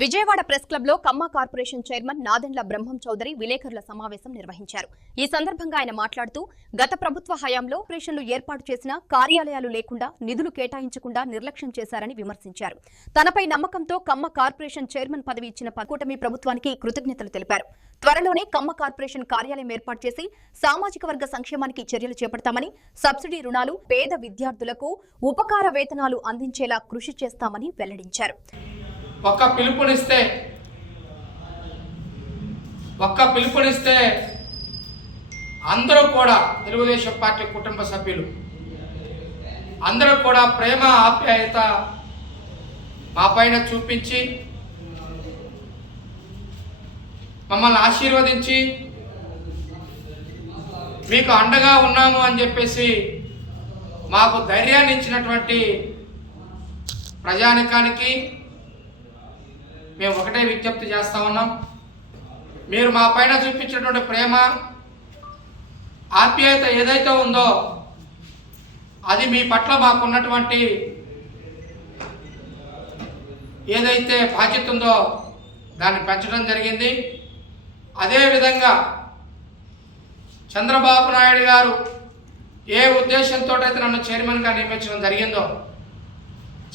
Vijayawada press club లో కమ్మ corporation chairman Nadendla బ్రహ్మం చౌదరి విలేకరుల సమావేశం నిర్వహించారు. ఈ సందర్భంగా ఆయన మాట్లాడుతూ గత ప్రభుత్వ హయాంలో ఆపరేషన్లు ఏర్పాటు చేసిన కార్యాలయాలు లేకుండా నిధులు కేటాయించకుండా నిర్లక్ష్యం చేశారని విమర్శించారు. తనపై నమ్మకంతో కమ్మ కార్పొరేషన్ చైర్మన్ పదవి ఇచ్చిన కూటమి ప్రభుత్వానికి కృతజ్ఞతలు తెలిపారు. త్వరలోనే కమ్మ కార్పొరేషన్ కార్యాలయం ఏర్పాటు చేసి సామాజిక వర్గ సంక్షేమానికి చర్యలు చేపడతామని, సబ్సిడీ రుణాలు, పేద విద్యార్థులకు ఉపకార వేతనాలు అందించేలా కృషి చేస్తామని వెల్లడించారు. ఒక్క పిలుపునిస్తే అందరూ కూడా తెలుగుదేశం పార్టీ కుటుంబ సభ్యులు అందరూ కూడా ప్రేమ ఆప్యాయత మా పైన చూపించి మమ్మల్ని ఆశీర్వదించి మీకు అండగా ఉన్నాము అని చెప్పేసి మాకు ధైర్యాన్ని ఇచ్చినటువంటి ప్రజానికానికి మేము ఒకటే విజ్ఞప్తి చేస్తా ఉన్నాం. మీరు మా పైన చూపించినటువంటి ప్రేమ ఆప్యాయత ఏదైతే ఉందో అది మీ పట్ల మాకున్నటువంటి ఏదైతే బాధ్యత ఉందో దాన్ని పెంచడం జరిగింది. అదేవిధంగా చంద్రబాబు నాయుడు గారు ఏ ఉద్దేశంతో అయితే నన్ను చైర్మన్గా నియమించడం జరిగిందో,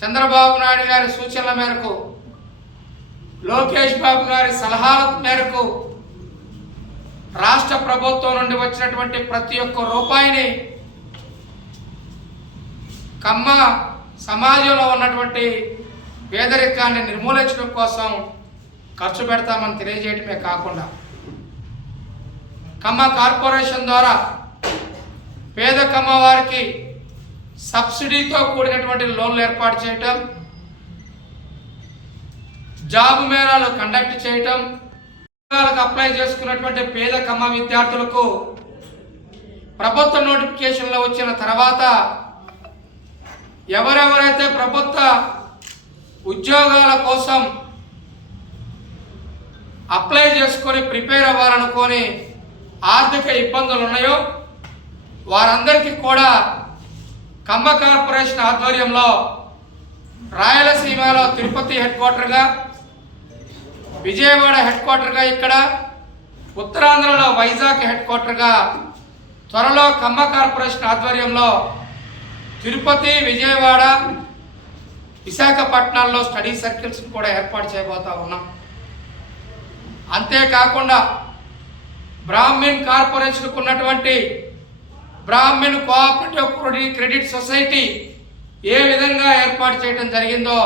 చంద్రబాబు నాయుడు గారి సూచనల మేరకు, లోకేష్ బాబు గారి సలహాల మేరకు రాష్ట్ర ప్రభుత్వం నుండి వచ్చినటువంటి ప్రతి ఒక్క రూపాయిని కమ్మ సమాజంలో ఉన్నటువంటి పేదరికాన్ని నిర్మూలించడం కోసం ఖర్చు పెడతామని తెలియజేయటమే కాకుండా కమ్మ కార్పొరేషన్ ద్వారా పేద కమ్మ వారికి సబ్సిడీతో కూడినటువంటి లోన్లు ఏర్పాటు చేయటం, జాబ్ మేళాలు కండక్ట్ చేయటం, ఉద్యోగాలకు అప్లై చేసుకున్నటువంటి పేద కమ్మ విద్యార్థులకు ప్రభుత్వ నోటిఫికేషన్లో వచ్చిన తర్వాత ఎవరెవరైతే ప్రభుత్వ ఉద్యోగాల కోసం అప్లై చేసుకొని ప్రిపేర్ అవ్వాలనుకొని ఆర్థిక ఇబ్బందులు ఉన్నాయో వారందరికీ కూడా కమ్మ కార్పొరేషన్ ఆధ్వర్యంలో రాయలసీమలో తిరుపతి హెడ్ క్వార్టర్గా, విజయవాడ హెడ్ క్వార్టర్గా, ఇక్కడ ఉత్తరాంధ్రలో వైజాగ్ హెడ్ క్వార్టర్గా, త్వరలో కమ్మ కార్పొరేషన్ ఆధ్వర్యంలో తిరుపతి, విజయవాడ, విశాఖపట్నాల్లో స్టడీ సర్కిల్స్ కూడా ఏర్పాటు చేయబోతా ఉన్నాం. అంతేకాకుండా బ్రాహ్మిన్ కార్పొరేషన్కు ఉన్నటువంటి బ్రాహ్మిన్ కోఆపరేటివ్ క్రెడిట్ సొసైటీ ఏ విధంగా ఏర్పాటు చేయడం జరిగిందో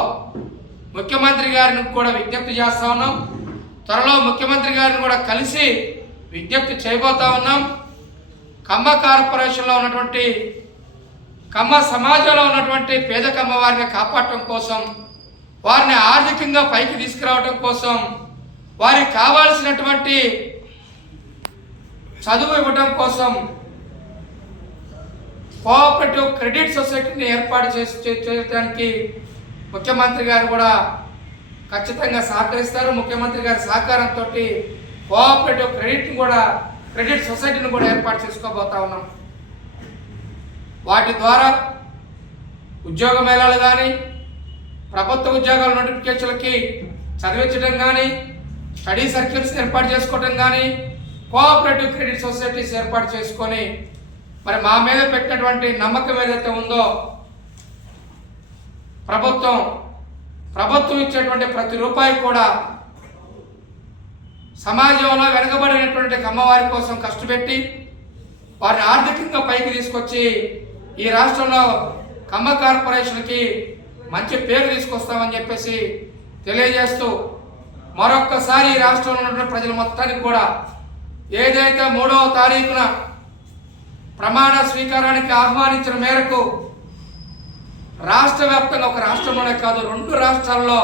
ముఖ్యమంత్రి గారిని కూడా విజ్ఞప్తి చేస్తూ ఉన్నాం. త్వరలో ముఖ్యమంత్రి గారిని కూడా కలిసి విజ్ఞప్తి చేయబోతా ఉన్నాం. కమ్మ కార్పొరేషన్లో ఉన్నటువంటి కమ్మ సమాజంలో ఉన్నటువంటి పేద కమ్మ వారిని కాపాడటం కోసం, వారిని ఆర్థికంగా పైకి తీసుకురావడం కోసం, వారికి కావాల్సినటువంటి చదువు ఇవ్వడం కోసం కోఆపరేటివ్ క్రెడిట్ సొసైటీని ఏర్పాటు చేయడానికి ముఖ్యమంత్రి గారు కూడా ఖచ్చితంగా సహకరిస్తారు. ముఖ్యమంత్రి గారి సహకారంతో కోఆపరేటివ్ క్రెడిట్ సొసైటీని కూడా ఏర్పాటు చేసుకోబోతా ఉన్నాం. వాటి ద్వారా ఉద్యోగ మేళాలు కానీ, ప్రభుత్వ ఉద్యోగాల నోటిఫికేషన్లకి చదివించడం కానీ, స్టడీ సర్కిల్స్ ఏర్పాటు చేసుకోవడం కానీ, కోఆపరేటివ్ క్రెడిట్ సొసైటీస్ ఏర్పాటు చేసుకొని మరి మా మీద పెట్టినటువంటి నమ్మకం ఏదైతే ఉందో ప్రభుత్వం ఇచ్చేటువంటి ప్రతి రూపాయి కూడా సమాజంలో వెనుకబడినటువంటి కమ్మవారి కోసం కష్టపెట్టి వారిని ఆర్థికంగా పైకి తీసుకొచ్చి ఈ రాష్ట్రంలో కమ్మ కార్పొరేషన్కి మంచి పేరు తీసుకొస్తామని చెప్పేసి తెలియజేస్తూ మరొక్కసారి ఈ రాష్ట్రంలో ఉన్నటువంటి ప్రజల మొత్తానికి కూడా ఏదైతే 3వ తారీఖున ప్రమాణ స్వీకారానికి ఆహ్వానించిన మేరకు రాష్ట్ర వ్యాప్తంగా, ఒక రాష్ట్రంలోనే కాదు 2 రాష్ట్రాల్లో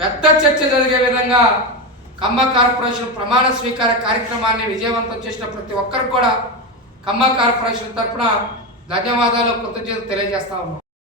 పెద్ద చర్చ జరిగే విధంగా కమ్మ కార్పొరేషన్ ప్రమాణ స్వీకార కార్యక్రమాన్ని విజయవంతం చేసిన ప్రతి ఒక్కరికి కూడా కమ్మ కార్పొరేషన్ తరఫున ధన్యవాదాలు, కృతజ్ఞతలు తెలియజేస్తా ఉన్నాం.